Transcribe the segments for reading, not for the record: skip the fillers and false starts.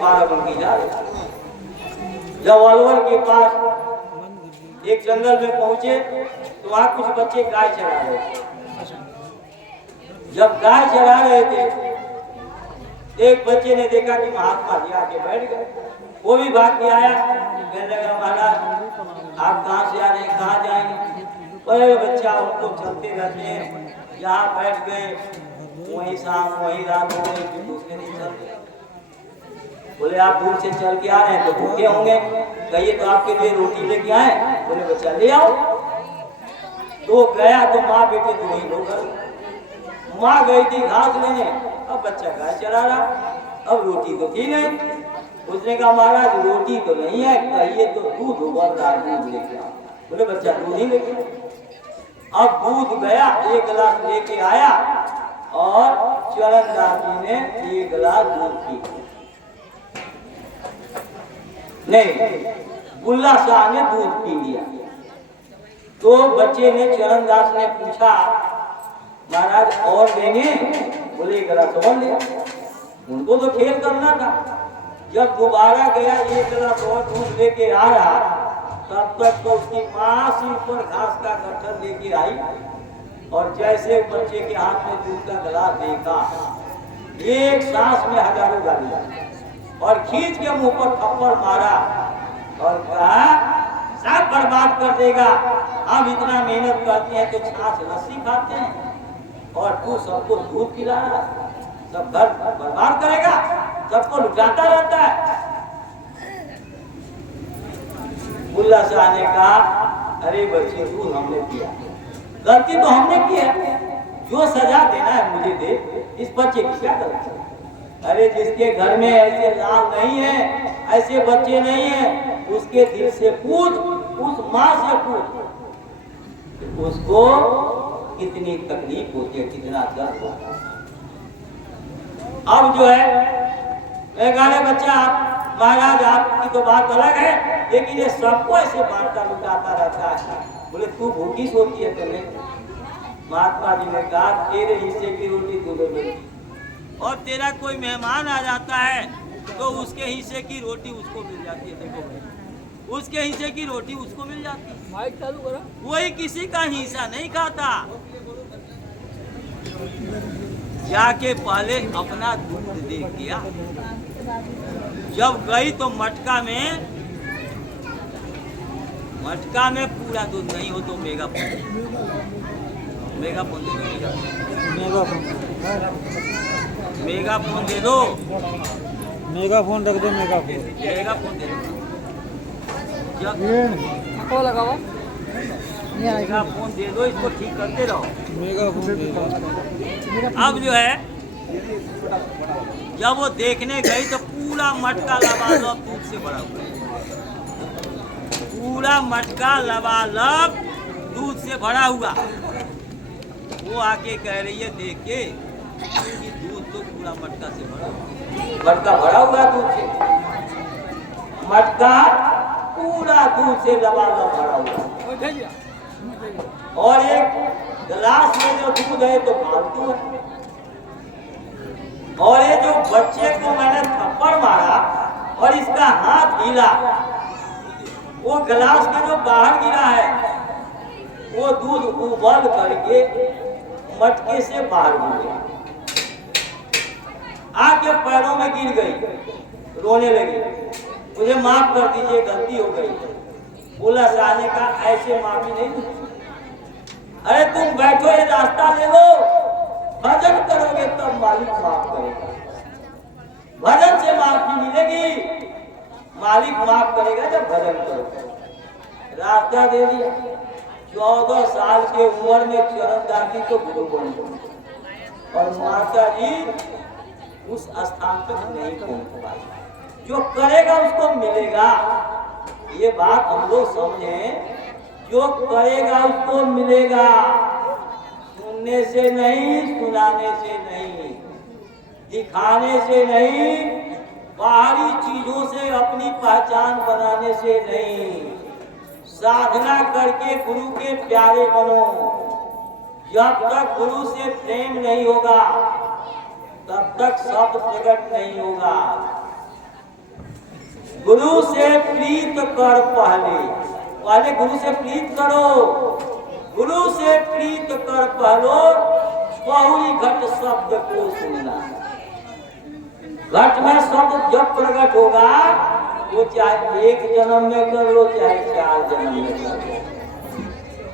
12 बन की जा रही। जब अलवर के पास एक जंगल में पहुंचे तो वहां कुछ बच्चे गाय चरा रहे थे। जब गाय चरा रहे थे एक बच्चे ने देखा कि महात्मा जी आके बैठ गए। वो भी भाग के आया, कहने लगा महाराज आप कहाँ से आ रहे हैं, कहाँ जाएंगे? अरे बच्चा हम तो चलते रहते हैं, यहाँ बैठ गए वही शाम वही रात हो गई, फिर दूसरे दिन चलते। बोले आप दूर से चल के आ रहे हैं तो भूखे होंगे, कहिए तो आपके लिए रोटी लेके आए। बोले बच्चा ले आओ। तो गया तो माँ बेटे दो ही लोग। माँ गई थी घास लेने, अब बच्चा गाय चरा रहा, अब रोटी तो थी नहीं। उसने कहा महाराज रोटी तो नहीं है, कहिए तो दूध उबल रहा, दूध लेके आओ। बोले बच्चा दूध ही लेके। अब दूध गया, एक गिलास लेके आया और चरणदास जी ने एक गिलास दूध पी। नहीं, बुल्ला शाह ने दूध पी लिया। तो बच्चे ने चरणदास ने पूछा महाराज और लेंगे? बोले एक गिलास और ले। उनको तो खेल करना था। जब दोबारा गया एक गिलास और दूध लेके आ रहा, तब तक तो उसकी माँ सिर पर घास का गट्ठर लेके आई और जैसे बच्चे के हाथ में दूध का गिलास देखा, एक सांस में हजारों गाली और खींच के मुंह पर थप्पड़ मारा और कहा सब बर्बाद कर देगा। हम इतना मेहनत करते हैं तो छाछ लस्सी खाते हैं और तू सबको दूध पिला रहा है, सब घर बर्बाद करेगा, सबको लुटाता रहता है। बुल्ला शाह ने कहा अरे बच्चे दूध हमने पिया, गलती तो हमने की है, जो सजा देना है मुझे दे, इस बच्चे की क्या गलती? अरे जिसके घर में ऐसे लाल नहीं है, ऐसे बच्चे नहीं है, उसके दिल से पूछ, उस माँ से पूछ उसको कितनी तकलीफ होती है, कितना दर्द होता है। अब जो है मैं कहा बच्चा महाराज आपकी तो बात अलग है, लेकिन ये सबको ऐसे बांटता लुटाता रहता है। बोले तू भूखी सोती है तुमने? महात्मा जी ने कहा तेरे हिस्से की रोटी तुझे मिलती, और तेरा कोई मेहमान आ जाता है तो उसके हिस्से की रोटी उसको मिल जाती है। देखो उसके हिस्से की रोटी उसको मिल जाती है। माइक चालू करो। वही किसी का हिस्सा नहीं खाता। जाके पहले अपना दूध देख लिया। जब गई तो मटका में पूरा दूध नहीं हो तो मेगाफोन दे दो, मेगाफोन दे दो, मेगाफोन रख दो, मेगाफोन दे दो। मेगाफोन दे दो, इसको ठीक करते रहो। मेगाफोन दे दो। अब जो है जब वो देखने गई तो पूरा मटका लबालब दूध से भरा हुआ, पूरा मटका लबालब दूध से भरा हुआ। वो आके कह रही है देख के कि दूध तो पूरा मटका से भरा हुआ, मटका भरा हुआ दूध से, मटका पूरा दूध से लबालब भरा हुआ, और एक गिलास में जो दूध है तो फालतू है। और ये जो बच्चे को मैंने थप्पड़ मारा और इसका हाथ हिला, वो गिलास का जो बाहर गिरा है वो दूध उबल करके मटके से बाहर गिर गया, आके पैरों में गिर गई, रोने लगी, मुझे माफ कर दीजिए गलती हो गई। बुल्ला शाह ने कहा ऐसे माफी नहीं दूंगी। अरे तुम बैठो, ये रास्ता ले लो, भजन करोगे तब मालिक माफ करेगा, भजन से माफी मिलेगी, मालिक माफ करेगा जब भजन करोगे। रास्ता दे दिया। 14 साल के उम्र में चरणदास जी को गुरु बन गए और माता जी उस स्थान तक नहीं पहुंच पाई। जो करेगा उसको मिलेगा, ये बात हम लोग समझें, जो करेगा उसको मिलेगा, सुनने से नहीं, सुनाने से नहीं, दिखाने से नहीं, बाहरी चीजों से अपनी पहचान बनाने से नहीं, साधना करके गुरु के प्यारे बनो। जब तक गुरु से प्रेम नहीं होगा तब तक शब्द प्रकट नहीं होगा। गुरु से प्रीत कर पहले, पहले गुरु से प्रीत करो। गुरु से प्रीत कर पहलो, बहुरी घट शब्द को सुनना। घट में शब्द जब प्रकट होगा वो चाहे एक जन्म में कर लो चाहे 4 जन्म में कर लो,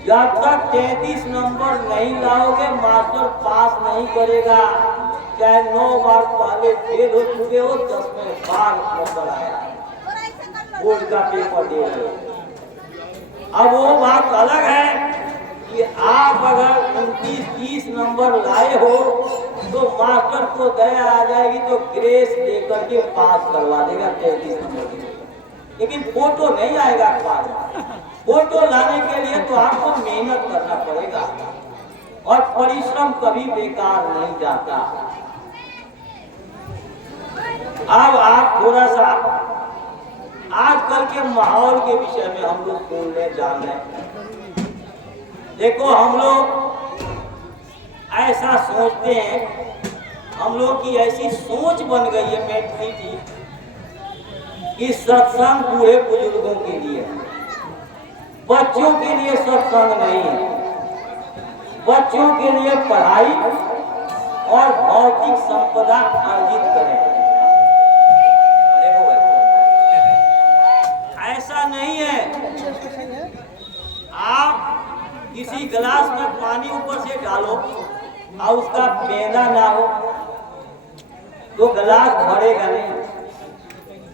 जब तक 33 नंबर नहीं लाओगे मास्टर पास नहीं करेगा। चाहे 9 बार पहले फेल हो चुके हो, 10वें बार नंबर आया, बोर्ड का पेपर दे रहे हो। अब वो बात अलग है कि आप अगर 29-30 नंबर लाए हो तो मास्टर को दया आ जाएगी तो ग्रेस देकर के पास करवा देगा 33 नंबर की। लेकिन फोटो नहीं आएगा पास। फोटो लाने के लिए तो आपको मेहनत करना पड़ेगा और परिश्रम कभी बेकार नहीं जाता। अब आप थोड़ा सा आजकल के माहौल के विषय में हम लोग बोलने जान रहे हैं। देखो हम लोग ऐसा सोचते हैं, हम लोग की ऐसी सोच बन गई है मेंटलिटी कि सत्संग बूढ़े बुजुर्गों के लिए, बच्चों के लिए सत्संग नहीं है। बच्चों के लिए पढ़ाई और भौतिक संपदा अर्जित करें। देखो ऐसा नहीं है। आप किसी गिलास में पानी ऊपर से डालो और उसका पेंदा ना हो तो गिलास भरेगा नहीं।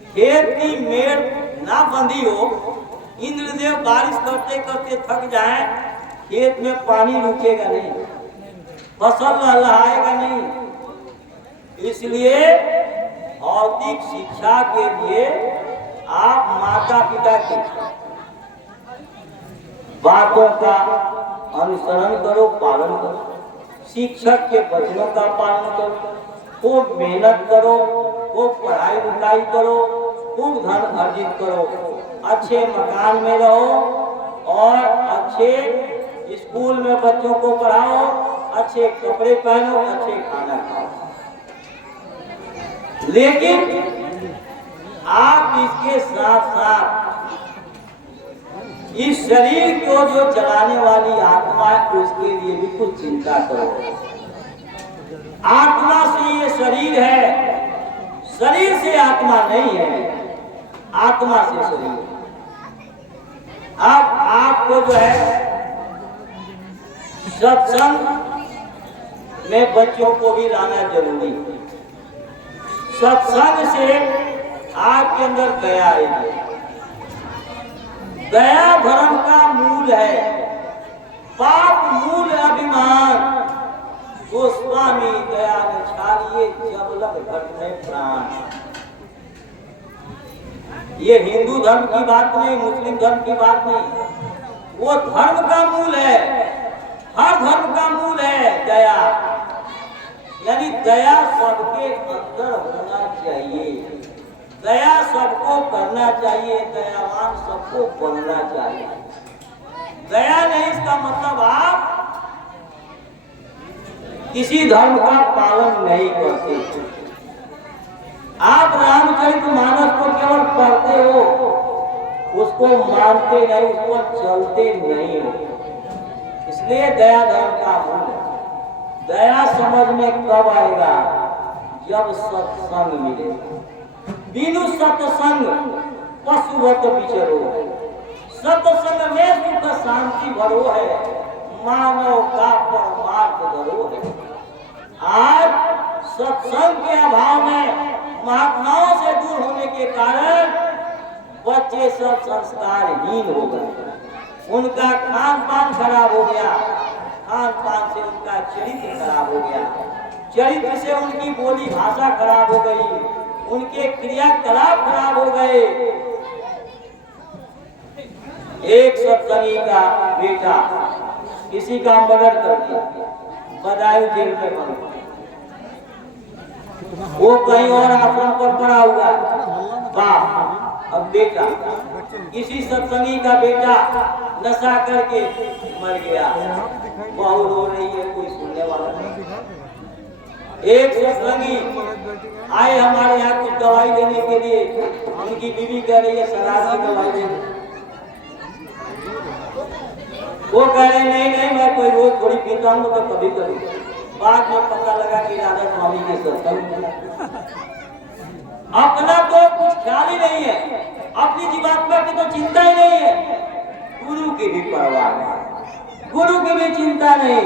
खेत की मेड़ ना बंधी हो, इंद्रदेव बारिश करते करते थक जाए, खेत में पानी रुकेगा नहीं, फसल लहलहाएगा नहीं। इसलिए भौतिक शिक्षा के लिए आप माता पिता की बातों का अनुसरण करो, पालन करो। शिक्षक के वचनों का पालन करो, खूब मेहनत करो, खूब पढ़ाई लिखाई करो, खूब धन अर्जित करो, अच्छे मकान में रहो और अच्छे स्कूल में बच्चों को पढ़ाओ, अच्छे कपड़े पहनो, अच्छे खाना खाओ। लेकिन आप इसके साथ साथ इस शरीर को जो चलाने वाली आत्मा है उसके लिए भी कुछ चिंता करो। आत्मा से ये शरीर है, शरीर से आत्मा नहीं है, आत्मा से शरीर। अब आपको जो है सत्संग में बच्चों को भी लाना जरूरी है। सत्संग से आपके अंदर दया आएगी। दया धर्म का मूल है, पाप मूल अभिमान। गोस्वामी दया न छाड़िए जब लग घट में प्राण। ये हिंदू धर्म की बात नहीं, मुस्लिम धर्म की बात नहीं, वो धर्म का मूल है। हर धर्म का मूल है दया, यानी दया सबके अंदर होना चाहिए। दया सबको करना चाहिए, दयावान सबको बनना चाहिए। दया नहीं इसका मतलब आप किसी धर्म का पालन नहीं करते। आप रामचरितमानस को केवल पढ़ते हो, उसको मानते नहीं, उस पर चलते नहीं हो। इसलिए दया धर्म का मूल है। दया समझ में कब आएगा? जब सत्संग मिलेगा। बिनु सत्संग पशुवत विचरो, सत्संग में सुख शांति भरो है, मानव का परमार्थ धरो है। आज सत्संग के अभाव में महात्माओं से दूर होने के कारण बच्चे सब संस्कारहीन हो गए। उनका खान पान खराब हो गया, खान पान से उनका चरित्र खराब हो गया, चरित्र से उनकी बोली भाषा खराब हो गई, उनके क्रियाकलाप खराब हो गए। एक सत्संगी का बेटा किसी का मर्डर कर दिया, बदायूं जेल में बंद, वो कहीं और आश्रम पर पड़ा हुआ। बाप अब बेटा, किसी सत्संगी का बेटा नशा करके मर गया, बहू रो रही है, कोई सुनने वाला नहीं। एक सत्संगी आए हमारे यहाँ कुछ दवाई देने के लिए, उनकी बीवी कह रही है शराब की दवाई दे। वो कह रहे नहीं नहीं मैं कोई रोज थोड़ी पीता हूँ तो कभी कभी। बाद में पता लगा कि राधा स्वामी के सत्संग। अपना तो कुछ ख्याल ही नहीं है, अपनी जीवात्मा की तो चिंता ही नहीं है, गुरु की भी परवाह नहीं, गुरु की भी चिंता नहीं।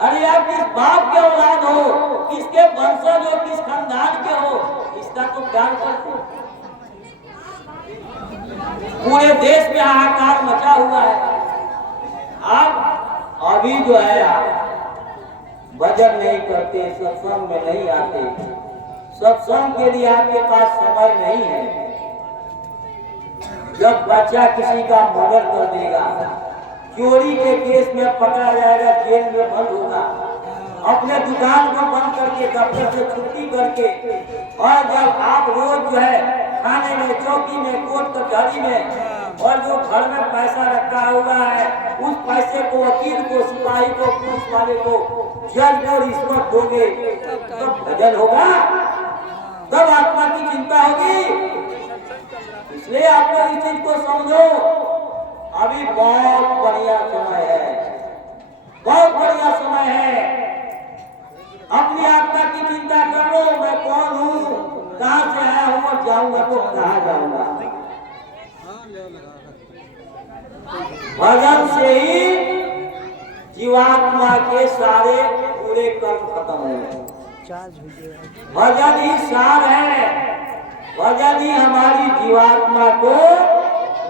अरे आप किस बाप के औलाद हो, किसके वंशज हो, किस खानदान के हो, इसका तो ख्याल करते। पूरे देश में हाहाकार मचा हुआ है। आप अभी जो है आप भजन नहीं करते, सत्संग में नहीं आते, सत्संग के लिए आपके पास समय नहीं है। जब बच्चा किसी का मर्डर कर देगा, चोरी के केस में पकड़ा जाएगा, जेल में बंद होगा, अपने दुकान को बंद करके दफ्तर से छुट्टी करके, और जब आप रोज जो है थाने में, चौकी में, कोर्ट कचहरी में, और जो घर में पैसा रखा हुआ है उस पैसे को वकील को, सिपाही को, पुलिस वाले को, जज को रिश्वत दोगे तब भजन होगा, तब आत्मा की चिंता होगी। इसलिए आप लोग इस चीज को समझो, अभी बहुत बढ़िया समय है, बहुत बढ़िया समय है। अपनी आत्मा की चिंता कर लो, मैं कौन हूँ, कहाँ से आया हूँ और जाऊंगा तो कहाँ जाऊंगा। भजन से ही जीवात्मा के सारे पूरे कर्म खत्म होंगे। भजन ही सार है, भजन ही हमारी जीवात्मा को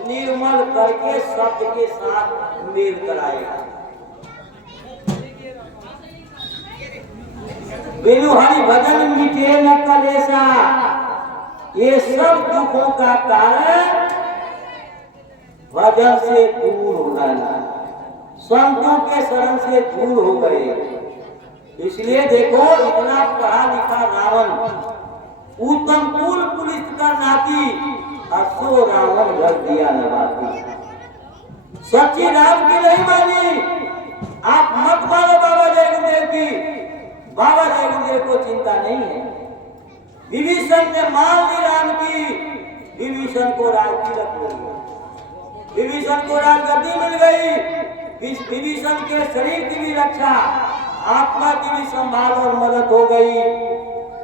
निर्मल करके शब्द के साथ मेल कराएगा। बिनु हरि भजन मिटे न कलेसा, ये सब दुखों का कारण भजन से दूर हो जाना, संतों के शरण से दूर हो गए। इसलिए देखो इतना पढ़ा लिखा रावण, उत्तम कुल पुलिस का नाती, असो रावण घर दिया नवाती। सच्ची राम की नहीं मानी, आप मत मानो बाबा जय गुरुदेव की, बाबा जय गुरुदेव को चिंता नहीं है। विभीषण ने मान ली राम की, विभीषण को राम की रख ली, विभीषण को राजगद्दी मिल गई, विभीषण के शरीर की भी रक्षा, आत्मा की भी संभाल और मदद हो गई।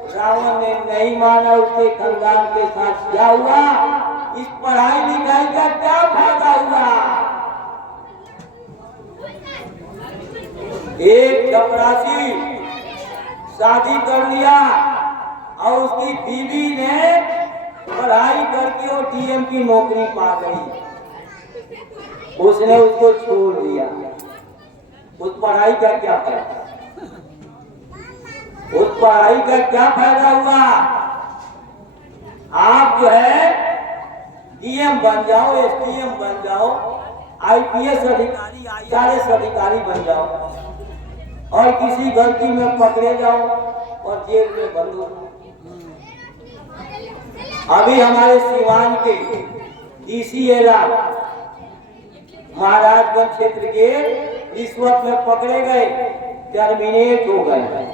रावण ने नहीं माना, उसके खानदान के साथ क्या हुआ, इस पढ़ाई लिखाई का क्या फायदा हुआ। एक चपरासी शादी कर लिया और उसकी बीवी ने पढ़ाई करके वो डीएम की नौकरी पा गई, उसने उसको छोड़ दिया। उस पढ़ाई का क्या फायदा, उस पढ़ाई का क्या फायदा हुआ। आप जो है डीएम बन जाओ, एसडीएम बन जाओ, आईपीएस अधिकारी, आईआरएस अधिकारी बन जाओ, और किसी गलती में पकड़े जाओ और जेल में बंद हो। अभी हमारे सिवान के डीसीएला महाराजगंज क्षेत्र के रिश्वत में पकड़े गए, टर्मिनेट हो गए,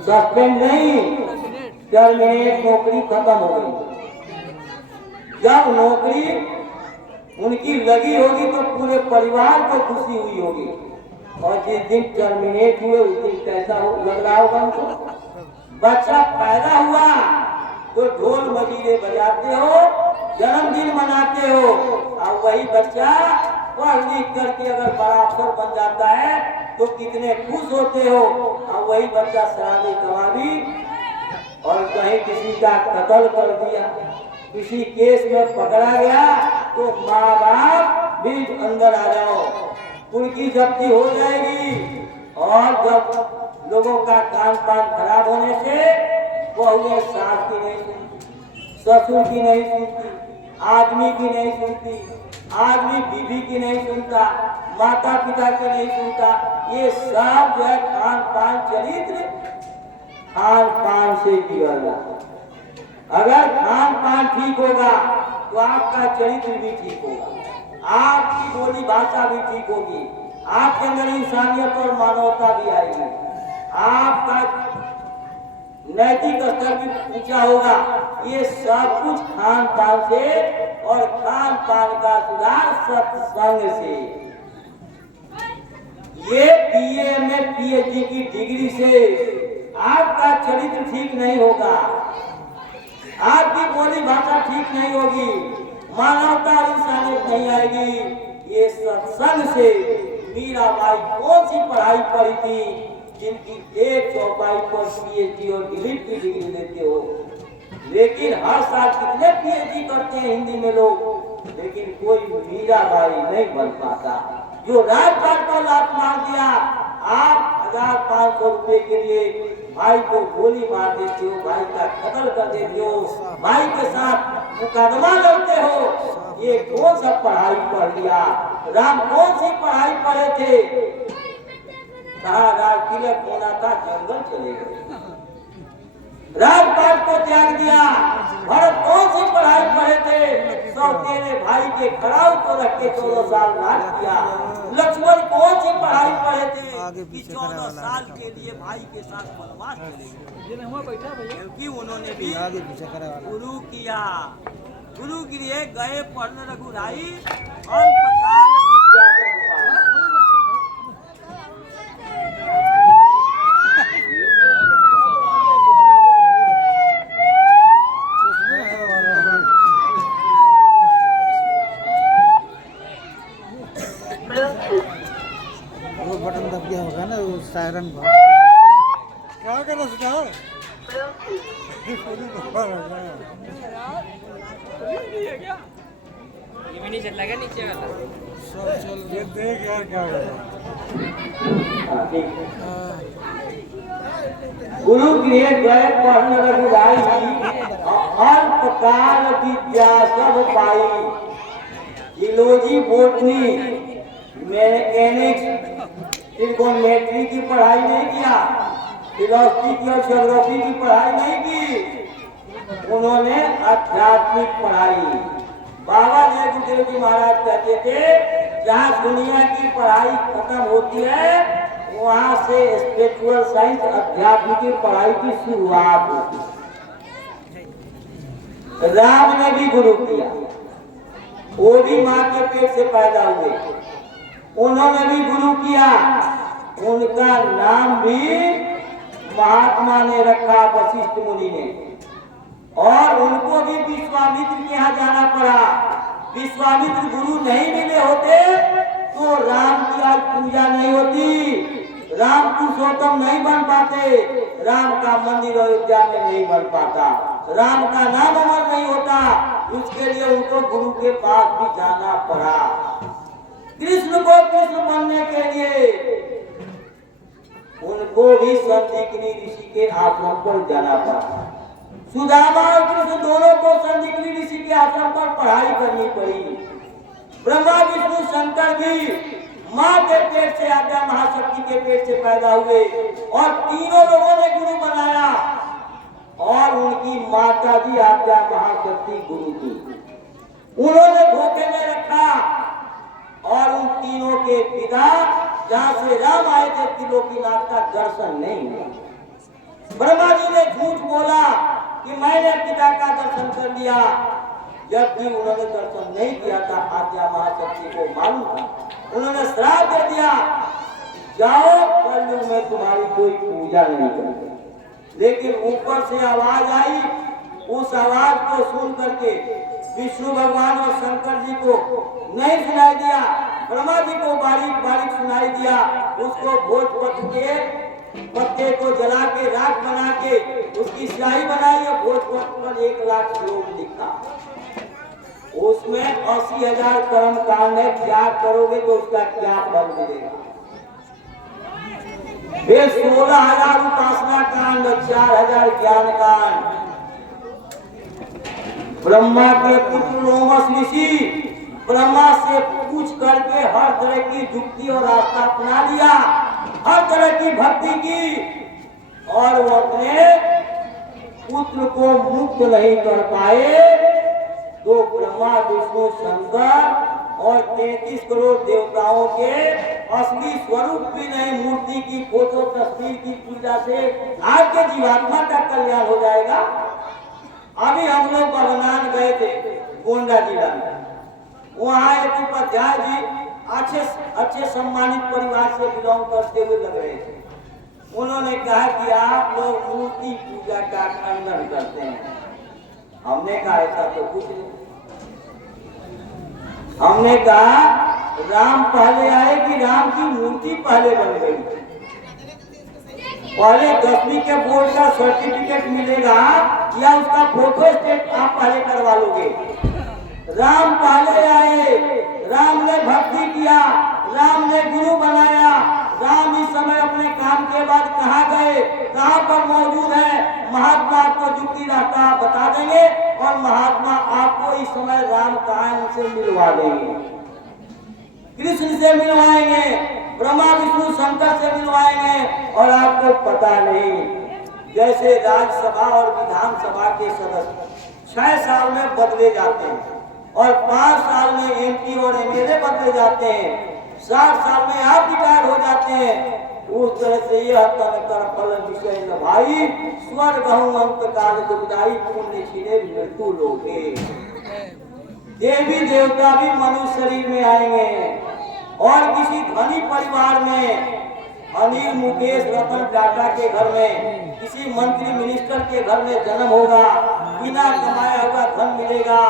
सस्पेंड नहीं, टर्मिनेट, नौकरी खत्म हो गई। जब नौकरी उनकी लगी होगी तो पूरे परिवार को खुशी हुई होगी, और जिस दिन टर्मिनेट हुए उस दिन कैसा हो लग रहा होगा उनको। बच्चा पैदा हुआ तो ढोल मजीरे बजाते हो, जन्मदिन मनाते हो, और वही बच्चा पढ़ लिख करके अगर बड़ा अफसर बन जाता है तो कितने खुश होते हो। और वही बच्चा शराबी कबाबी और कहीं किसी का कत्ल कर दिया, किसी केस में पकड़ा गया तो माँ बाप भी अंदर आ जाओ, उनकी जब्ती हो जाएगी। और जब लोगों का कान पान खराब होने से बहुएं सास की नहीं सुनती, ससुर की नहीं सुनती, आदमी की नहीं सुनती, आदमी बीवी की नहीं सुनता, माता पिता की नहीं सुनता। ये सब जो है खान पान चरित्र, खान पान से बिगड़ना। अगर खान पान ठीक होगा तो आपका चरित्र भी ठीक होगा, आपकी बोली भाषा भी ठीक होगी, आपके अंदर इंसानियत और मानवता भी आएगी, आपका नैतिक स्तर भी ऊंचा होगा। ये सब कुछ खान पान से और खान पान का सुधार सत्संग से। ये बीए में पीएचडी की डिग्री से आपका चरित्र ठीक नहीं होगा, आपकी बोली भाषा ठीक नहीं होगी, मानवता इंसानियत नहीं आएगी। ये सत्संग से मीराबाई कौन सी पढ़ाई पढ़ी थी जिनकी एक चौपाई पर पीएचडी और डिलीट की डिग्री लेते हो? लेकिन हर साल कितने पीएचडी करते हैं हिंदी में लोग, लेकिन कोई मीराबाई नहीं बन पाता। जो राजपाट को लात मार दिया, आप 1500 रुपए के लिए भाई को गोली मार देते हो, भाई का कत्ल कर देते हो, भाई के साथ मुकदमा लड़ते हो। ये कौन सा पढ़ाई पढ़ लिया? राम कौन सी पढ़ाई पढ़े थे? कहा राज तिलक होना था, जंगल चले गए, राजपाट को त्याग दिया। भरत कौन सी पढ़ाई पढ़े थे? सौतेले भाई के खड़ाऊ को रख के 14 साल राज किया। लक्ष्मण कौन सी पढ़ाई पढ़े थे कि 14 साल के लिए भाई के साथ वनवास चले गए? क्योंकि उन्होंने भी गुरु किया, गुरु गिरिए गए पढ़ने रघुराई अल्पकाल बटन दब गया होगा ना वो सायरन का। क्या कर रहा है? ये भी नहीं चल रहा नीचे वाला सब चल ये देख यार क्या कर रहा गुरु गृह गए पढ़ने रघुराई अल्पकाल विद्या सब पाई। जियोलॉजी, बोटनी, मैकेनिक्स, ट्रिगोनोमेट्री की पढ़ाई नहीं किया, फिलोसफी की और ज्योग्राफी की पढ़ाई नहीं की, उन्होंने आध्यात्मिक पढ़ाई। बाबा जय गुरुदेव जी महाराज कहते थे जहाँ दुनिया की पढ़ाई खत्म होती है वहाँ से स्पिरिचुअल साइंस, अध्यात्म की पढ़ाई की शुरुआत होती है। राम ने भी गुरु किया, वो भी माँ के पेट से पैदा हुए, उन्होंने भी गुरु किया। उनका नाम भी महात्मा ने रखा, वशिष्ठ मुनि ने, और उनको भी विश्वामित्र के यहाँ जाना पड़ा। विश्वामित्र गुरु नहीं मिले होते तो राम की आज पूजा नहीं होती, राम पुरुषोत्तम नहीं बन पाते, राम का मंदिर अयोध्या में नहीं बन पाता, राम का नाम अमर नहीं होता। उसके लिए उनको गुरु के पास भी जाना पड़ा। कृष्ण को कृष्ण बनने के लिए उनको भी संदीपनी ऋषि के आश्रम पर जाना पड़ा। सुदामा और कृष्ण दोनों को संदीपनी ऋषि के आश्रम पर पढ़ाई करनी पड़ी। ब्रह्मा विष्णु शंकर भी माँ के पेट से, आद्या महाशक्ति के पेट से पैदा हुए और तीनों लोगों ने गुरु बनाया, और उनकी माता जी आद्या महाशक्ति गुरु थी, उन्होंने धोखे में रखा। और उन तीनों के पिता जहाँ से राम आए थे त्रिलोकीनाथ का दर्शन नहीं हुआ। ब्रह्मा जी ने झूठ बोला कि मैंने पिता का दर्शन कर लिया, जबकि उन्होंने दर्शन नहीं किया था। आद्या महाशक्ति को मालूम था, उन्होंने श्राप दे दिया, जाओ कलयुग में तुम्हारी कोई पूजा नहीं करेगी। लेकिन ऊपर से आवाज आई, उस आवाज को सुन करके विष्णु भगवान और शंकर जी को नहीं सुनाई दिया, ब्रह्मा जी को बारीक बारीक सुनाई दिया। उसको भोजपत्र के पत्ते को जला के राख बना के उसकी स्याही बनाई और भोजपत्र पर 1 लाख श्लोक लिखा। उसमें 80,000 कर्म कांड है, त्याग करोगे तो उसका क्या फल मिलेगा? फिर 16,000 उपासना कांड, 4,000 ज्ञान कांड। ब्रह्मा के पुत्र लोमस ऋषि ब्रह्मा से पूछ करके हर तरह की युक्ति और रास्ता अपना लिया, हर तरह की भक्ति की, और वो अपने पुत्र को मुक्त नहीं कर पाए। तो ब्रह्मा विष्णु शंकर और 33 करोड़ देवताओं के असली स्वरूप भी नहीं, मूर्ति की फोटो तस्वीर की पूजा से आपके जीवात्मा का कल्याण हो जाएगा। अभी हम लोग बगनान गए थे गोंडा जिला में, वहाँ एक उपाध्याय जी अच्छे सम्मानित परिवार से बिलोंग करते हुए लग रहे थे। उन्होंने कहा कि आप लोग मूर्ति पूजा का खंडन करते हैं। हमने कहा ऐसा तो कुछ नहीं। हमने कहा राम पहले आए कि राम की मूर्ति पहले बन गई? पहले 10वीं के बोर्ड का सर्टिफिकेट मिलेगा या उसका फोटो स्टेट आप पहले करवा लोगे? राम पहले आए, राम ने भक्ति किया, राम ने गुरु बनाया। राम इस समय अपने काम के बाद कहाँ गए, कहाँ पर मौजूद है, महात्मा आपको जुक्ति रास्ता बता देंगे और महात्मा आपको इस समय राम कहाँ उनसे मिलवा देंगे, कृष्ण से मिलवाएंगे, ब्रह्मा विष्णु शंकर से मिलवाएंगे। और आपको पता नहीं, जैसे राज्यसभा और विधानसभा के सदस्य 6 साल में बदले जाते हैं और 5 साल में एमपी और एमएलए बदले जाते हैं, 60 साल में आप रिटायर हो जाते हैं, उस तरह से यह तन कर फल विषय न भाई, स्वर्ग अंत काल दुखदाई, पुण्य छिने मृत्यु लोगे। देवी देवता भी मनुष्य शरीर में आएंगे और किसी धनी परिवार में, अनिल मुकेश रतन टाटा के घर में, किसी मंत्री मिनिस्टर के घर में जन्म होगा, बिना कमाया हुआ धन मिलेगा,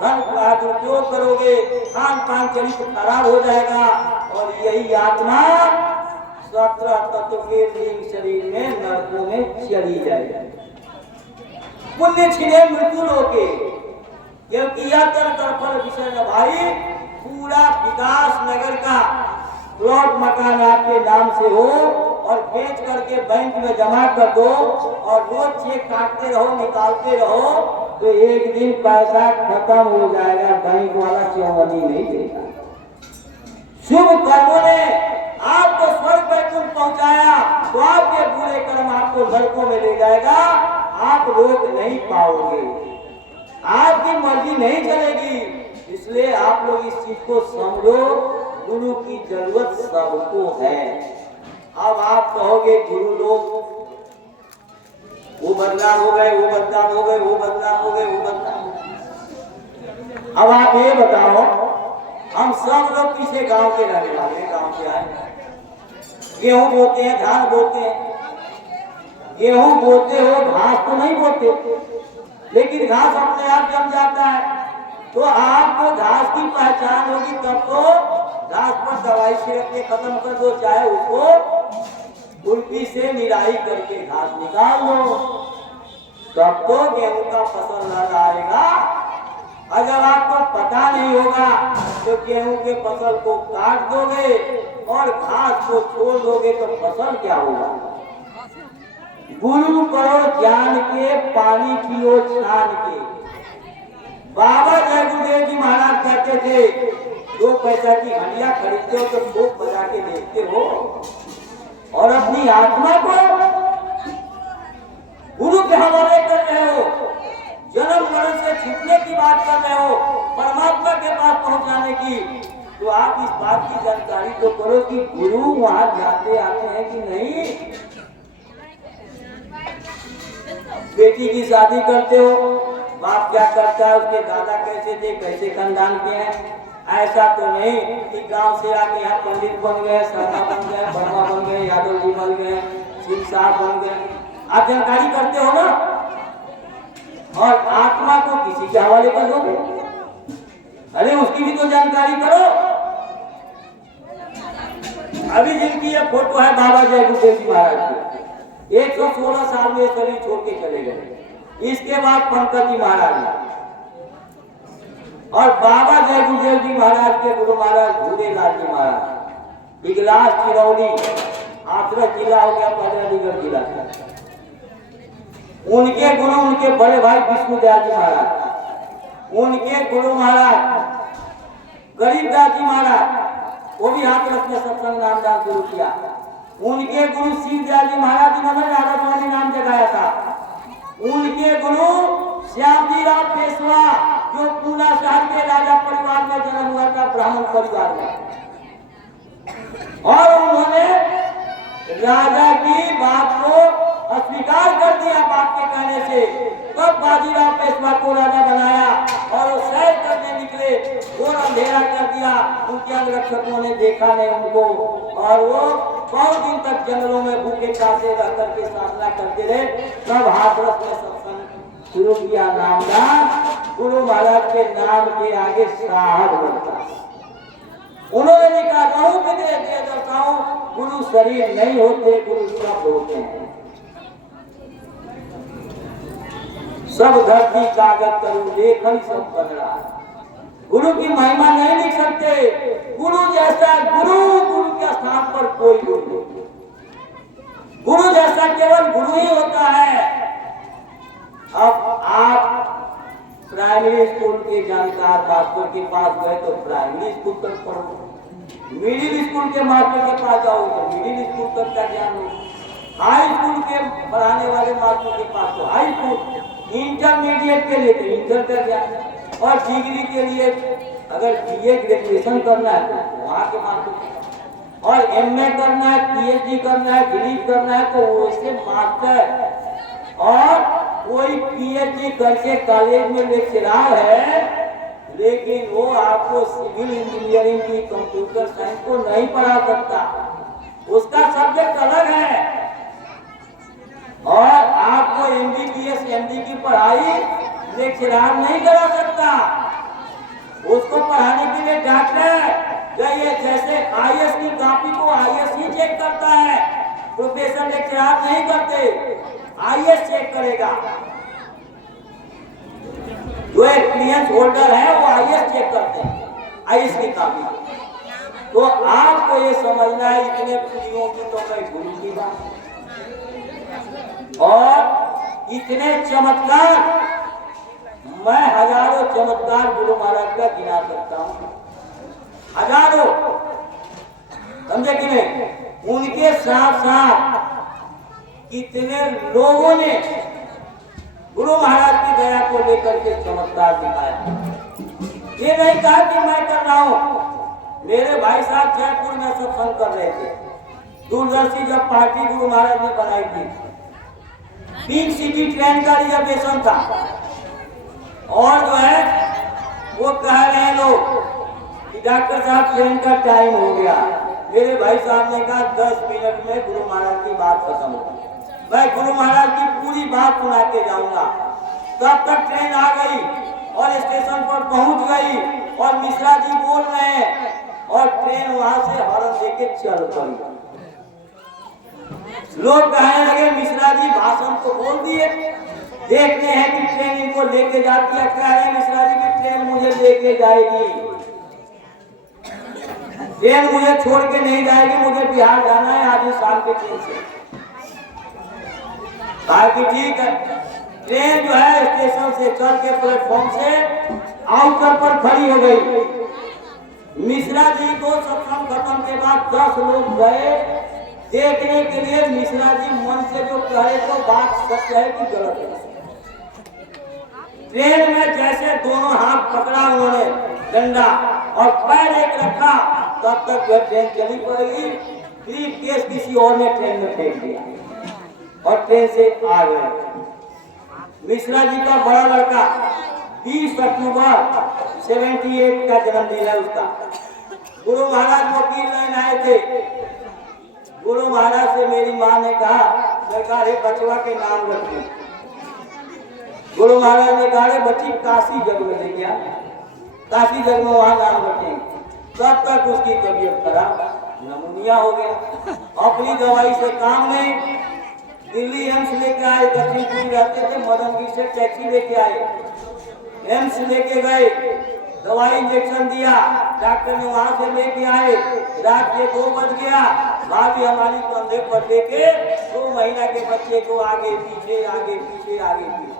धन का दुरुपयोग करोगे, खान पान चरित्र खराब हो जाएगा और यही आत्मा 17 तत्व के लिंग शरीर में नरकों में चली जाएगी। पुण्य छिने मृत्यु लोके, क्योंकि यह फल विषय न भाई, पूरा विकास नगर का प्लॉट मकान आपके नाम से हो और बेच करके बैंक में जमा कर दो और रोज चेक काटते रहो, निकालते रहो, तो एक दिन पैसा खत्म हो जाएगा, बैंक वाला चौवनी नहीं देगा। शुभ कर्मों ने आपको स्वर्ग वैकुंठ पहुंचाया तो आपके बुरे कर्म आपको नरकों में ले जाएगा, आप रोक नहीं पाओगे, आपकी मर्जी नहीं चलेगी। इसलिए आप लोग इस चीज को समझो, गुरु की जरूरत सबको है। अब आप कहोगे गुरु लोग वो बदनाम हो गए, वो बदनाम हो गए, वो बदनाम हो गए, वो बदनाम हो गए। अब आप ये बताओ, हम सब लोग किसी गांव के रहने वाले, गांव से आए, गेहूं बोते हैं, धान बोते हैं, गेहूं बोते हो, घास तो नहीं बोते, लेकिन घास अपने आप जम जाता है। तो आपको घास की पहचान होगी तब तो घास पर दवाई छिड़क के खत्म कर दो, चाहे उसको खुरपी से निराई करके घास निकाल दो, तब तो गेहूं का फसल लग आएगा। अगर आपको पता नहीं होगा तो गेहूं के फसल को काट दोगे और घास को छोड़ दोगे तो फसल क्या होगा? गुरु करो जान के, पानी पियो छान के। बाबा जय गुरुदेव जी महाराज कहते थे, 2 पैसा की हंडिया खरीदते हो तो खूब बजा के देखते हो और अपनी आत्मा को गुरु के हवाले कर रहे हो, जन्म मरण से छूटने की बात कर रहे हो, परमात्मा के पास पहुंचाने की, तो आप इस बात की जानकारी तो करो कि गुरु वहां जाते आते हैं कि नहीं। बेटी की शादी करते हो, बाप क्या करता है, उसके दादा कैसे थे, कैसे खानदान के हैं, ऐसा तो नहीं कि गांव से आके यहाँ पंडित बन गए, शर्मा बन गए, वर्मा बन गए, यादव जी बन गए, सिंह साहब बन गए। आप जानकारी करते हो ना, और आत्मा को किसी के हवाले कर दोगे? अरे उसकी भी तो जानकारी करो। अभी जिनकी ये फोटो है बाबा जय गुरुदेव जी महाराज की, 116 साल में शरीर छोड़ के चले गए। इसके बाद पंकज जी महाराज और बाबा जय गुरुदेव जी महाराज के गुरु महाराज भूदेलाल जी महाराज, इगलास चिरौली हाथरस जिला हो गया, पहले अलीगढ़ जिला था। उनके गुरु उनके बड़े भाई विष्णुदयाल जी महाराज, उनके गुरु महाराज गरीबदास जी महाराज, वो भी हाथरस में सत्संग नामदान शुरू किया। उनके गुरु शिवदयाल जी महाराज जिन्होंने राधा स्वामी नाम जगाया था। उनके गुरु श्यामजी राव पेशवा, जो पूना शहर के राजा परिवार में जन्म हुआ था, ब्राह्मण परिवार में, और राजा की बात को अस्वीकार कर दिया बाप के कहने से। तब बाजीराव पेशवा को राजा बनाया और वो सैर करने निकले, घोर अंधेरा कर दिया। उनके अंगरक्षकों ने देखा नहीं उनको, और वो बहुत दिन तक जंगलों में भूखे प्यासे रह करके साधना करते रहे। तब हाथरस में सत्संग शुरू किया। नामदान गुरु महाराज के नाम के आगे साहब बनता। उन्होंने लिखा, रहूं विदेश दे दर्शाऊं, गुरु शरीर नहीं होते, गुरु शब्द होते हैं। सब धरती कागज करूं, लेखन सब बन रहा है। गुरु की महिमा नहीं लिख सकते। गुरु जैसा गुरु, गुरु के स्थान पर कोई गुरु नहीं। गुरु जैसा केवल गुरु ही होता है। अब आप प्राइमरी स्कूल के जानकार मास्टर के पास गए तो प्राइमरी स्कूल तक पढ़ो, मिडिल स्कूल के मास्टर के पास जाओ तो मिडिल स्कूल तक का ज्ञान हो, हाई स्कूल के पढ़ाने वाले मास्टर के पास तो हाई स्कूल, इंटरमीडिएट के लिए तो इंटर का ज्ञान, और डिग्री के लिए अगर बीए ग्रेजुएशन करना है तो वहाँ के मास्टर के पास, और एमए करना है, पीएचडी करना है, डिग्री करना है तो वैसे मास्टर। और कोई पीएचडी करके कॉलेज में लेक्चरर है, लेकिन वो आपको सिविल इंजीनियरिंग की, कंप्यूटर साइंस को नहीं पढ़ा सकता, उसका सब्जेक्ट अलग है। और आपको एमबीबीएस एमडी की पढ़ाई लेक्चरर नहीं करा सकता, उसको पढ़ाने के लिए डॉक्टर ये जैसे आईएएस की कॉपी को आईएएस ही चेक करता है, प्रोफेसर लेक्चरर नहीं करते, आईएएस चेक करेगा। जो एक्सपीरियंस होल्डर है वो आईएएस चेक करते हैं, आईएएस की कॉपी। तो आपको ये समझना है, इतने पुलियों की तो मैं गुरु की बात, और इतने चमत्कार, मैं हजारों चमत्कार गुरु महाराज का गिना सकता हूँ, हजारों, समझे कि नहीं। उनके साथ साथ कितने लोगों ने गुरु महाराज की दया को लेकर के चमत्कार दिखाया। ये नहीं कहा कि मैं कर रहा हूँ। मेरे भाई साहब जयपुर में सत्संग कर रहे थे, दूरदर्शी जब पार्टी गुरु महाराज ने बनाई थी, पिंक सिटी ट्रेन का रिजर्वेशन था, और जो है वो कह रहे हैं लोग कि डॉक्टर साहब ट्रेन का टाइम हो गया। मेरे भाई साहब ने कहा 10 मिनट में गुरु महाराज की बात खत्म होगी, मैं गुरु महाराज की पूरी बात सुना के जाऊंगा। तब तक ट्रेन आ गई और स्टेशन पर पहुंच गई, और मिश्रा जी बोल रहे हैं, और ट्रेन वहां से हॉर्न देके चल पड़ी। लोग कहने लगे मिश्रा जी भाषण तो बोल दिए, देखते हैं कि ट्रेन इनको लेके जाती है। कह रहे मिश्रा जी की ट्रेन मुझे लेके जाएगी, ट्रेन मुझे छोड़ के नहीं जाएगी, मुझे बिहार जाना है आज शाम के ट्रेन से। कहा कि ठीक है। ट्रेन जो है स्टेशन से चल के प्लेटफॉर्म से आउटर पर खड़ी हो गई। मिश्रा जी को सत्संग खत्म के बाद 10 लोग गए देखने के लिए। मिश्रा जी मन से जो कहे तो बात सत्य है कि गलत है। ट्रेन में जैसे दोनों हाथ पकड़ा उन्होंने डंडा और पैर एक रखा, तब तक वह ट्रेन चली पड़ेगी। ब्रीफ केस किसी और ने ट्रेन में फेंक दिया और ट्रेन से आ गए। मिश्रा जी का बड़ा लड़का 20 अक्टूबर 78 का जन्मदिन है उसका। गुरु महाराज वकील लाइन आए थे। गुरु महाराज से मेरी माँ ने कहा, सरकार बचवा के नाम रखी। गुरु महाराज ने कहा बच्ची काशी जग में ले गया, काशी जग में वहां नाम रखेंगे। तब तक उसकी तबीयत खराब, नमूनिया हो गया। अपनी दवाई से काम नहीं। दिल्ली एम्स लेके आए, दक्षिणपुरी रहते थे, मदनगिरी से टैक्सी लेके आए, एम्स लेके गए, दवाई इंजेक्शन दिया। डॉक्टर ने वहां से लेके आए, रात के 2 बज गया। भाभी हमारी कंधे पर लेके 2 महीना के बच्चे को आगे पीछे आगे पीछे आगे पीछे,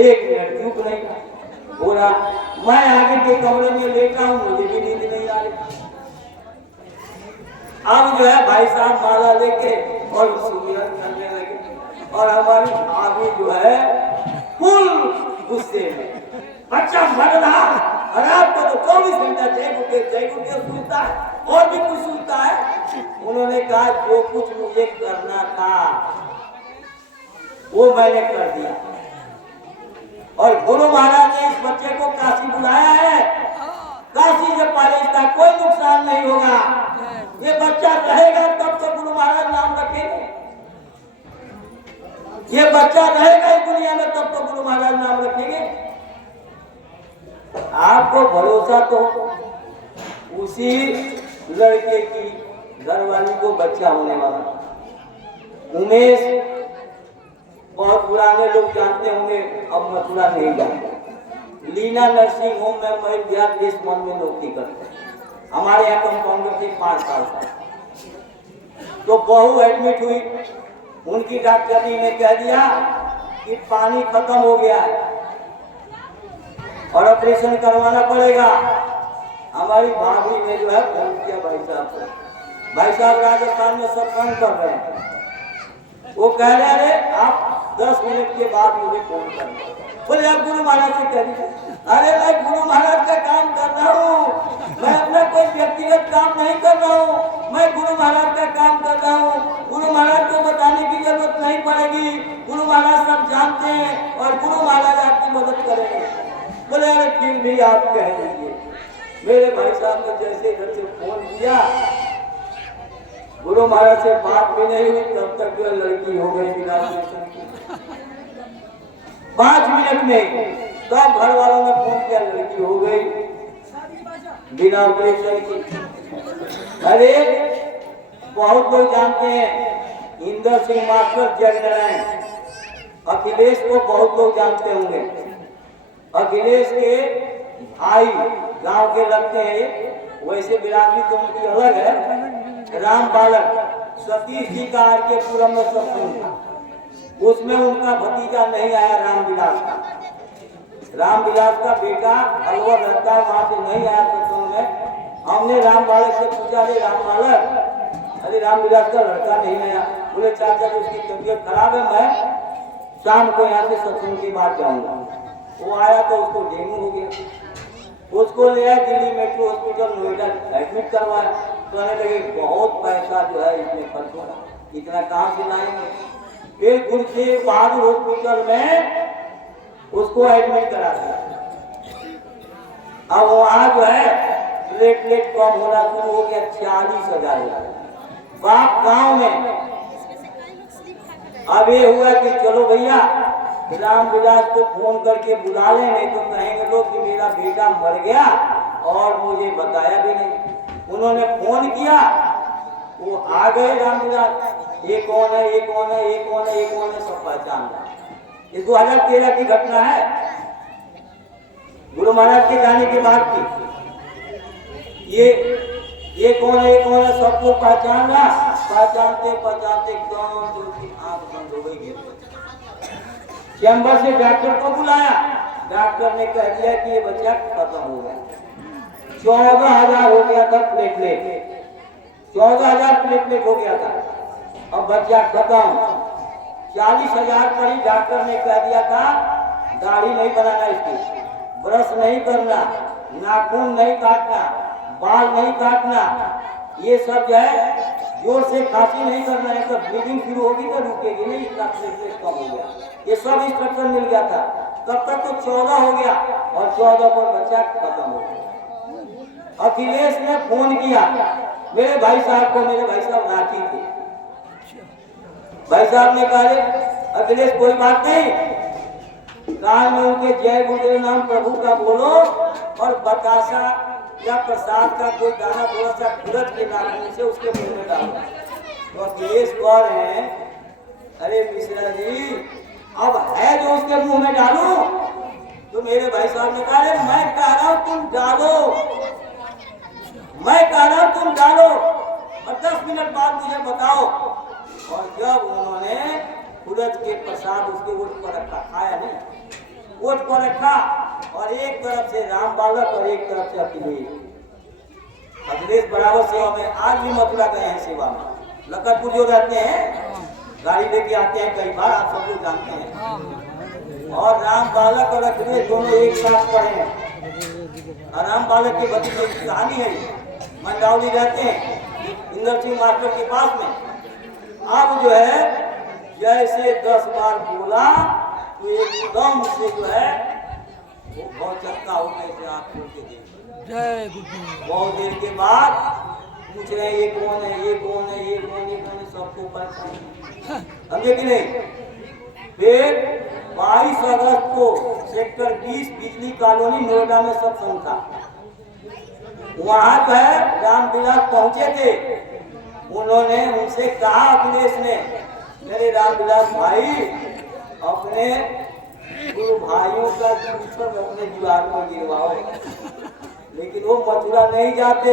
1 मिनट चुप नहीं बोला। मैं आगे के कमरे में लेटा हूँ, मुझे भी नींद नहीं आ रही। अब जो है भाई साहब माला लेके और सुमिरन करने लगे, और हमारी भाभी जो है फुल गुस्से में, बच्चा मर रहा और आपको तो 24 घंटा जय गुरुदेव सुनता है और भी कुछ सुनता है। उन्होंने कहा जो कुछ मुझे करना था वो मैंने कर दिया। और गुरु महाराज ने इस बच्चे को काशी बुलाया है। काशी जब पाले इसका कोई नुकसान नहीं होगा। ये बच्चा रहेगा तब तो गुरु महाराज नाम रखेंगे। ये बच्चा रहेगा इस दुनिया में तब तो गुरु महाराज नाम रखेंगे। आपको भरोसा तो उसी लड़के की घरवाली को बच्चा होने वाला। उमेश बहुत पुराने लोग जानते होंगे, अब मथुरा नहीं जानते। लीना नर्सिंग होम में महिला विहार देश मन में नौकरी करते हैं। हमारे यहाँ कंपाउंडर थे 5 साल तक। तो बहू एडमिट हुई, उनकी डॉक्टरनी ने कह दिया कि पानी खत्म हो गया है और ऑपरेशन करवाना पड़ेगा। हमारी भाभी ने जो है फोन किया भाई साहब को। भाई साहब राजस्थान में सत्संग कर रहे हैं। वो कह रहे अरे आप 10 मिनट के बाद मुझे फोन करना। बोले आप गुरु महाराज से कह दीजिए। अरे मैं गुरु महाराज का काम कर रहा हूँ, मैं अपना कोई व्यक्तिगत काम नहीं कर रहा हूँ, मैं गुरु महाराज का काम कर रहा हूँ। गुरु महाराज को बताने की जरूरत नहीं पड़ेगी, गुरु महाराज सब जानते हैं और गुरु महाराज आपकी मदद करेंगे। बोले अरे फिर भी आप कह दीजिए। मेरे भाई साहब ने जैसे घर से फोन किया, गुरु महाराज से बात भी नहीं हुई तब तक जो लड़की हो गई बिना ऑपरेशन की। 5 मिनट में सब घर वालों ने फोन किया, लड़की हो गई बिना ऑपरेशन की। अरे बहुत लोग जानते हैं इंदर सिंह मास्टर जगनारायण, अखिलेश को बहुत लोग जानते होंगे। अखिलेश के भाई गांव के लगते हैं, वैसे बिरादरी तो उनकी अलग है। राम बालक सतीश जी का आरके पुरम में सत्संग था, उसमें उनका भतीजा नहीं आया रामविलास का। रामविलास का बेटा अलवर रहता है, वहां से नहीं आया सत्संग में। हमने राम बालक से पूछा अरे राम बालक, अरे रामविलास का लड़का नहीं आया। बोले चाचा जी उसकी तबीयत खराब है, मैं शाम को यहाँ से सत्संग के बाद जाऊंगा। वो आया तो उसको डेंगू हो गया, उसको ले आया Delhi metro hospital Noida, admit करवाया। तो कहने लगे बहुत पैसा जो है इसमें खर्च हो रहा, इतना कहाँ से लाएंगे। फिर गुरसेव बहादुर हॉस्पिटल में उसको एडमिट करा दिया। अब वहाँ जो है प्लेटलेट कम होना शुरू हो गया, 40,000। बाप गांव में अब ये हुआ कि चलो भैया रामविलास को फोन करके बुला ले, नहीं तो कहेंगे लोग कि मेरा बेटा मर गया और मुझे बताया भी नहीं। उन्होंने फोन किया, वो आ गए रामविलास। ये कौन है, ये कौन है, ये कौन है, ये कौन है, सब पहचान। ये 2013 की घटना है, गुरु महाराज के जाने के बाद की। ये कौन है, ये कौन है, सबको पहचान रहा। पहचानते पहचानते एकदम उसकी आंख बंद हो गई। चैम्बर से डॉक्टर को बुलाया, डॉक्टर ने कह दिया कि ये बच्चा खत्म हो गया। 14,000 हो गया था प्लेटलेट, 14,000 प्लेटलेट हो गया था। अब बच्चा खत्म। 40,000 पर ही डॉक्टर ने कह दिया था दाढ़ी नहीं बनाना इसकी, ब्रश नहीं करना, नाखून नहीं काटना, बाल नहीं काटना, ये सब जो है जोर से खांसी नहीं करना है, तो ब्लीडिंग शुरू होगी तो रुकेगी नहीं, इतना प्लेटलेट कम हो गया। ये सब इंस्ट्रक्शन मिल गया था। तब तक तो 14 हो गया और 14 पर बच्चा खत्म हो गया। अखिलेश ने फोन किया मेरे भाई साहब को, मेरे भाई साहब रांची थे। भाई साहब ने कहा अखिलेश कोई बात नहीं, कान में उनके जय गुरुदेव नाम प्रभु का बोलो और बतासा या प्रसाद का कोई दाना थोड़ा सा खुरद के नाम से उसके मुंह में डालो। तो अखिलेश कह रहे हैं अरे मिश्रा जी अब है जो उसके मुंह में डालूं। तो मेरे भाई साहब ने कहा मैं कह रहा हूं तुम डालो, मैं कह रहा हूं तुम डालो और 10 मिनट बाद मुझे बताओ। और जब उन्होंने खुरद के प्रसाद उसके ओठ पर रखा, खाया नहीं, ओठ पर रखा और एक तरफ से राम बालक और एक तरफ से अखिलेश बराबर सेवा में, आज भी मथुरा गए हैं सेवा में। लखनपुर जो रहते हैं गाड़ी लेके आते हैं कई बार, आप सब लोग जानते हैं। और राम बालक और अखिलेश दोनों एक साथ पढ़े हैं। आराम बालक के भतीजे की कहानी है। मंडावली रहते हैं इंदर सिंह मास्टर के पास में। अब जो है जैसे 10 बार बोला तो एकदम से जो है वो बहुत चक्का हो गए थे। आप खोल के देख, जय गुरु। बहुत देर के बाद पूछ रहे हैं ये कौन है, ये कौन है, ये कौन है, कौन है, सबको परेशान, समझे कि नहीं। फिर 22 अगस्त को सेक्टर 20 बिजली कॉलोनी नोएडा में सत्संग था। वहां जो है रामविलास पहुंचे थे। उन्होंने उनसे कहा अखिलेश ने, मेरे रामविलास भाई अपने गुरु भाइयों का पुस्तक अपने दीवार में गिरवाओ। लेकिन वो मथुरा नहीं जाते,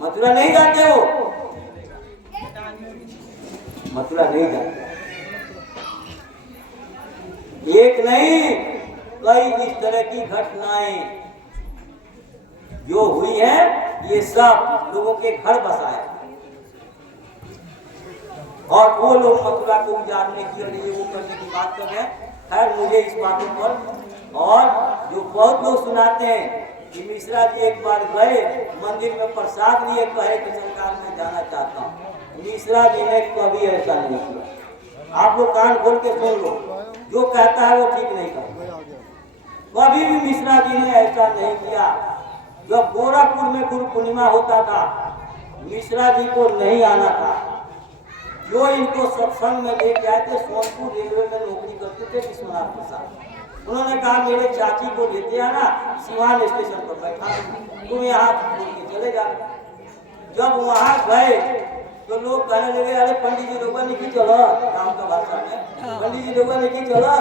मथुरा नहीं जाते, वो मथुरा नहीं जाते। एक नहीं कई इस तरह की घटनाएं जो हुई है, ये सब लोगों के घर बसाए और वो लोग मथुरा को उजाड़ने की और ये वो करने की बात कर रहे हैं। खैर मुझे इस बातों पर और जो बहुत लोग सुनाते हैं कि मिश्रा जी एक बार गए मंदिर में प्रसाद लिए, कहे कि सरकार में जाना चाहता हूँ। मिश्रा जी ने कभी ऐसा नहीं किया। आप लोग कान खोल के सुन लो, जो कहता है वो ठीक नहीं करता। कभी भी मिश्रा जी ने ऐसा नहीं किया। जब गोरखपुर में गुरु पूर्णिमा होता था, मिश्रा जी को नहीं आना था। जो इनको सत्संग में लेके आए थे, सोनपुर रेलवे में नौकरी करते थे विश्वनाथ प्रसाद। उन्होंने कहा मेरे चाची को लेते आना, सिवान स्टेशन पर बैठा तुम यहाँ छोड़ के चले जा। जब वहाँ गए तो लोग कहने लगे, अरे पंडित जी लोग नहीं चलो, काम का भाषा में पंडित जी लोग नहीं चलो।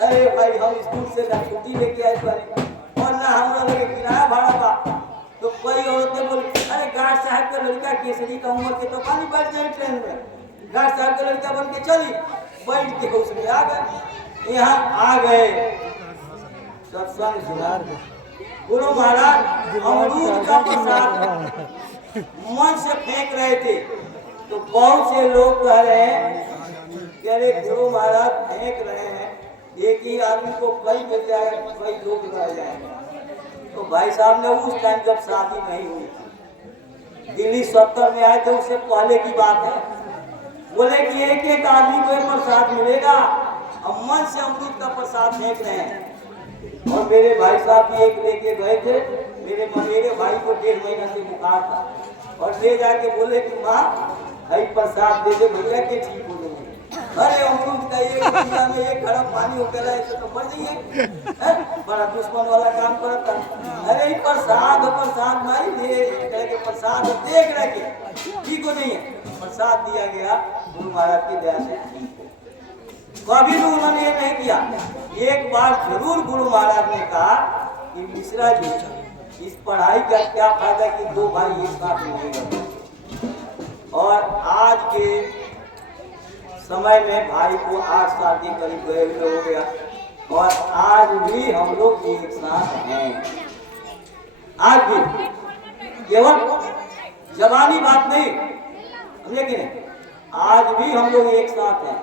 अरे भाई हम स्कूल से छुट्टी लेके आए थे और ना हमारा लगे किराया भाड़ा का। तो कोई औरतें बोली, अरे गार्ड साहब का लड़का केसरी का उम्र के तो पानी बैठ जाए ट्रेन में। गार्ड साहब का लड़का बन के चली, बैठ के उसमें आ गए। यहाँ आ गए सत्संग सुना। गुरु महाराज अमरूद का प्रसाद मन से फेंक रहे थे। तो बहुत से लोग कह रहे हैं कि अरे गुरु महाराज फेंक रहे हैं, एक ही आदमी को कई मिल जाएगा, कई लोग रह जाएंगे। तो भाई साहब ने उस टाइम जब शादी नहीं हुई थी, दिल्ली 70 में आए थे, उससे पहले की बात है। बोले कि एक एक आदमी को एक प्रसाद मिलेगा। अब मन से अमरूद का प्रसाद फेंक रहे हैं। और मेरे भाई साहब भी एक लेके गए थे। मेरे भाई को 1.5 महीना से बुखार था और ले जाके बोले कि माँ भाई प्रसाद दे दे भैया के ठीक हो जाएंगे। अरे अमरूद का एक दुनिया में एक घड़ा पानी होकर ऐसे तो मर जाइए, बड़ा दुश्मन वाला काम करता। अरे प्रसाद प्रसाद भाई दे के प्रसाद देख रहे के ठीक हो नहीं है। प्रसाद दिया गया, गुरु महाराज की दया से ठीक हो। कभी भी उन्होंने ये नहीं किया। एक बार जरूर गुरु महाराज ने कहा कि मिश्रा जी इस पढ़ाई का क्या फायदा कि 2 भाई एक साथ नहीं करते। और आज के समय में भाई को 8 साल के करीब गए हुए हो गया और आज भी हम लोग एक साथ हैं। आज भी केवल जवानी बात नहीं, लेकिन आज भी हम लोग एक साथ हैं।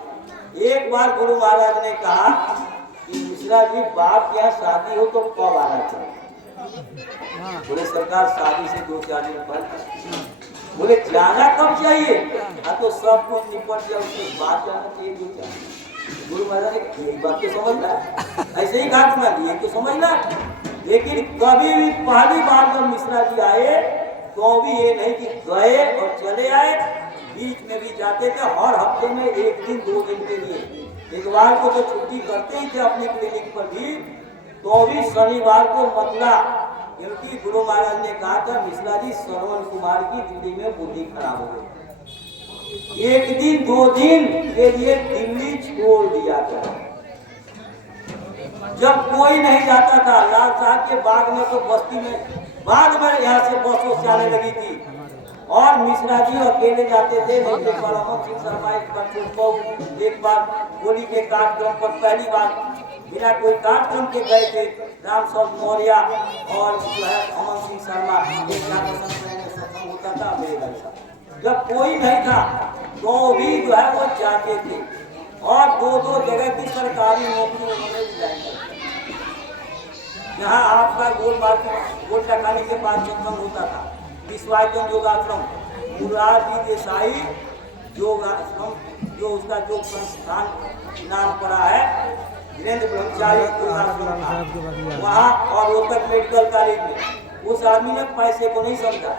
एक बार गुरु महाराज ने कहा कि मिश्रा जी बाप के यहाँ शादी हो तो कब आना चाहिए। बोले सरकार शादी से 2-4 दिन पहले। बोले जाना कब चाहिए? तो सब कुछ निपट जाए उसके बाद जाना चाहिए। गुरु महाराज ने यही बात तो समझना, ऐसे ही कहा तुम्हारा ये तो समझना। लेकिन कभी भी पहली बार जब मिश्रा जी आए तो भी ये नहीं कि गए और चले आए, बीच में भी जाते थे। हर हफ्ते में 1 दिन 2 दिन के लिए। एक बार को तो छुट्टी करते ही थे अपने क्लिनिक पर भी, तो भी शनिवार को मथुरा, क्योंकि गुरु महाराज ने कहा था मिश्रा जी श्रवण कुमार की दिल्ली में बुद्धि खराब हो गई, 1 दिन 2 दिन के लिए दिल्ली छोड़ दिया था। जब कोई नहीं जाता था लाल साहब के बाग में, तो बस्ती में बाद में यहाँ से बसों से आने लगी थी और मिश्रा जी अकेले जाते थे। एक बार अमर सिंह शर्मा, एक बार होली के कार्यक्रम पर पहली बार बिना कोई कार्यक्रम के गए थे। रामसर मौर्य और जो है अमर सिंह शर्मा, सत्संग होता था मेरे घर साथ। जब कोई नहीं था तो भी जो है वो जाते थे और 2-2 जगह की सरकारी नौकरी उन्होंने रिजाइन कर दी। यहाँ आपका गोल टकाने के पास सत्संग होता था, विश्वायतन योगाश्रम, मुरारजी देसाई योगाश्रम, जो उसका जो संस्थान नाम पड़ा है वीरेंद्र ब्रह्मचारी योगाश्रम था वहाँ, और रोहतक मेडिकल कॉलेज में। उस आदमी ने पैसे को नहीं समझा।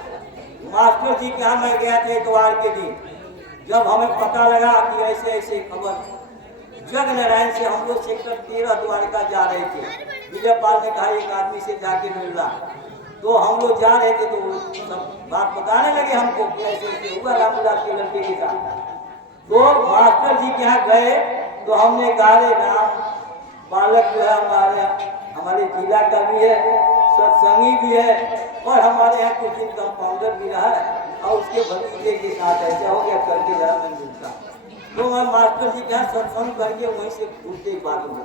मास्टर जी के यहाँ मैं गया था इतवार के दिन, जब हमें पता लगा कि ऐसे ऐसे खबर जग नारायण से हम लोग सेक्टर 13 द्वारका जा रहे थे, विजय पाल ने कहा एक आदमी से जाके मिलना, तो हम लोग जा रहे थे तो सब बात बताने लगे हमको कि ऐसे ऐसे हुआ रामदास के लड़के के साथ। तो मास्टर जी के यहाँ गए तो हमने कहा रे राम बालक जो है हमारे जिला का भी है, सत्संगी भी है, और हमारे यहाँ कुछ दिन कंपाउंडर भी रहा है, और उसके भतीजे के साथ ऐसा हो गया करके जरा मैं मिलता। तो मैं मास्टर जी के यहाँ सत्संग करके वहीं से पूछते ही बात हुआ।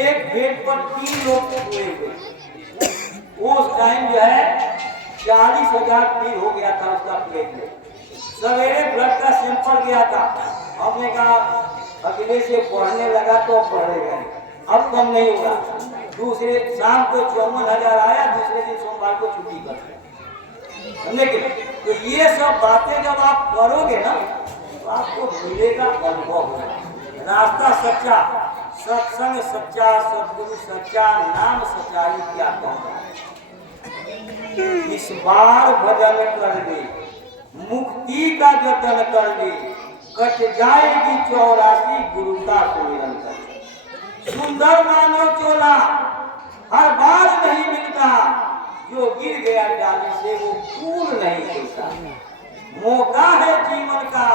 एक बेड पर 3 लोग सोए हुए। उस टाइम जो है 40,000 फील हो गया था उसका प्लेट में। सवेरे ब्लड का सैंपल गया था, हमने कहा अगले से बढ़ने लगा तो बढ़ेगा, अब कम नहीं होगा। दूसरे शाम को 54,000 आया, दूसरे दिन सोमवार को छुट्टी कर। लेकिन तो ये सब बातें जब आप करोगे ना तो आपको मिलेगा अनुभव, रास्ता सच्चा, सत्संग सच्चा, सदगुरु सच्चा, नाम सच्चाई क्या कहता है। इस बार भजन कर ले, मुक्ति का जतन कर ले, कट जाएगी 84 गुरु का सुमिरन कर। सुंदर मानव चोला हर बार नहीं मिलता, जो गिर गया डाली से वो फूल नहीं खिलता। मौका है जीवन का,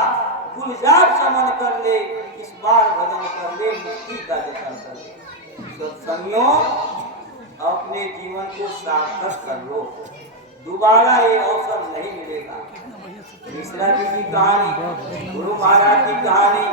गुलजार समन कर ले, इस बार भजन कर ले, मुक्ति का जतन कर ले। सत्संगियों, अपने जीवन को सार्थक कर लो, दोबारा ये अवसर नहीं मिलेगा। मिश्रा जी की कहानी, गुरु महाराज की कहानी,